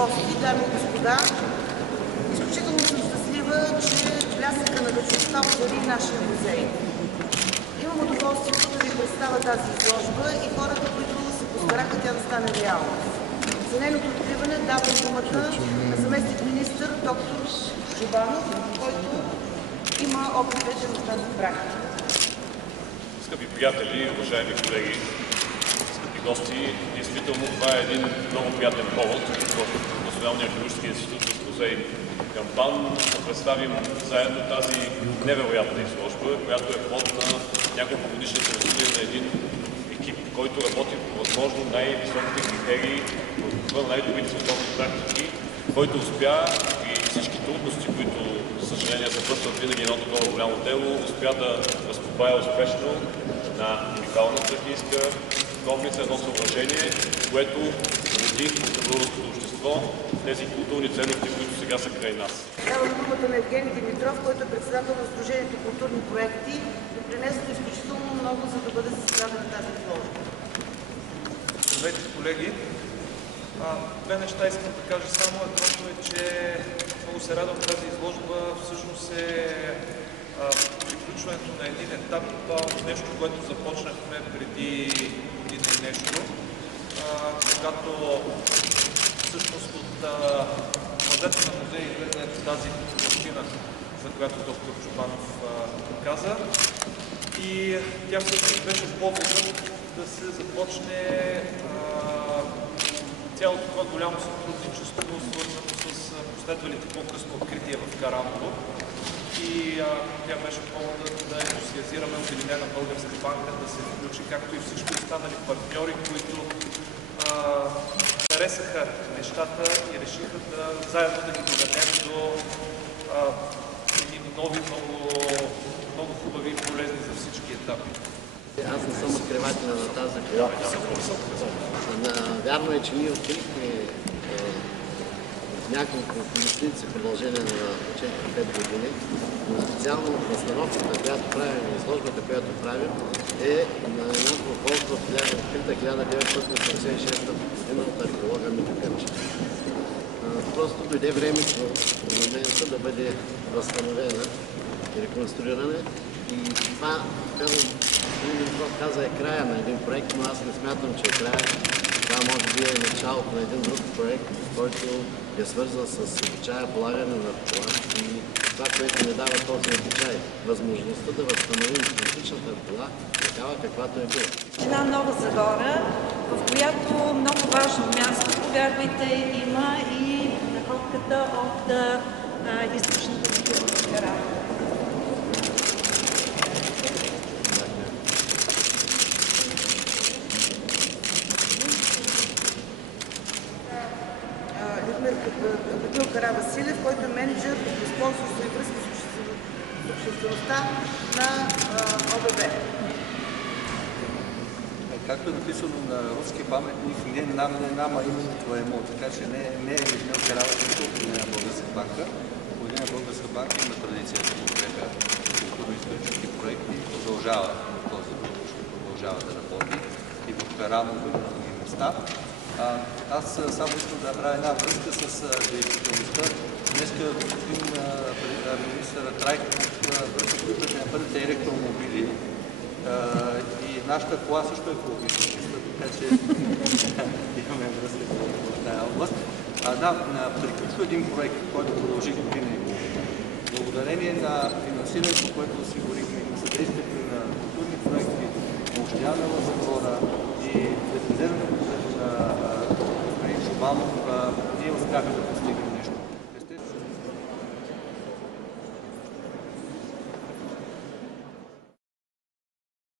гости, дами и господа! Изключително съм щастлива, че блясъка на вечността отвори нашия музей. Имам удоволствието да ви представя тази изложба и хората, които се постараха тя да стане реалност. За нейното откриване давам думата на заместник-министър доктор Чобанов, който има опит вече в тази практика. Скъпи приятели, уважаеми колеги, скъпи гости, действително това е един много приятен повод в Националния археологически институт с музей Кампан да представим заедно тази невероятна изложба, която е плод на няколко годишните усилия на един екип, който работи по възможно най-високите критерии, в най-добрите световни практики, който успя и всички трудности, които, за съжаление, съпътстват винаги едно такова голямо дело, успя да разкопае успешно на уникална тракийска гробница, едно съоръжение, което роди за българското общество тези културни ценности, които сега са край нас. Давам думата на Евгений Димитров, който е председател на Сдружението културни проекти, допринесъл изключително много, за да бъде създадена тази изложба. Здравейте, колеги! Две неща искам да кажа само. Едното е, че много се радвам тази изложба. Всъщност е приключването на един етап, нещо, което започнахме преди година и нещо, когато всъщност от младето на музей излезе тази картина, за която доктор Чобанов каза. И тя всъщност беше поводът да се започне цялото това голямо сътрудничество, свързано с последвалите по-късно открития в Карамово. И тя беше поводът да ентусиазираме Обединена българска банка да се включи, както и всички останали партньори, които харесаха нещата и решиха заедно да ги доведем до едни нови, много хубави и полезни за всички етапи. Аз не съм откривател на тази колата. Вярно е, че ние открихме няколко колесници в продължение на 4-5 години, но специално постановката, която правим, изложбата, която правим, е на една колко открита 1956 година от археолога Митко Кърчев. Просто дойде времето в момента да бъде възстановена и реконструирана. И това, каза, е края на един проект, но аз не смятам, че е края. Това може би е началото на един друг проект, който е свързан с обичая, полагане на това и това, което не дава този обичай. Възможността да възстановим античната кола, такава каквато е била. Една Нова Загора, в която много важно място, повярвайте, има и находката от източната културна работа. Людмил Каравасилев, който е менеджер по спонсорство и връзки с обществеността на ОББ. Както е написано на руски паметник, не нама именно твоему, така че не е Людмил Каравасилев от Обединена българска банка. Обединена българска банка има традиция да подкрепя културно-исторически проекти и продължава този продукт, ще продължава да работи и в Карамово и на други места. Аз само искам да направя една връзка с действителността. Днеска господин министър Трайков върши включване на първите електромобили и нашата кола също е екологична чиста, така че имаме връзка в тази област. Приключва един проект, който продължи година и половина. Благодарение на финансирането, което осигурихме и на съдействието на културни проекти, Мощяна в Загора и лицензирането на господин Чобанов, ние успяхме да постигнем нещо.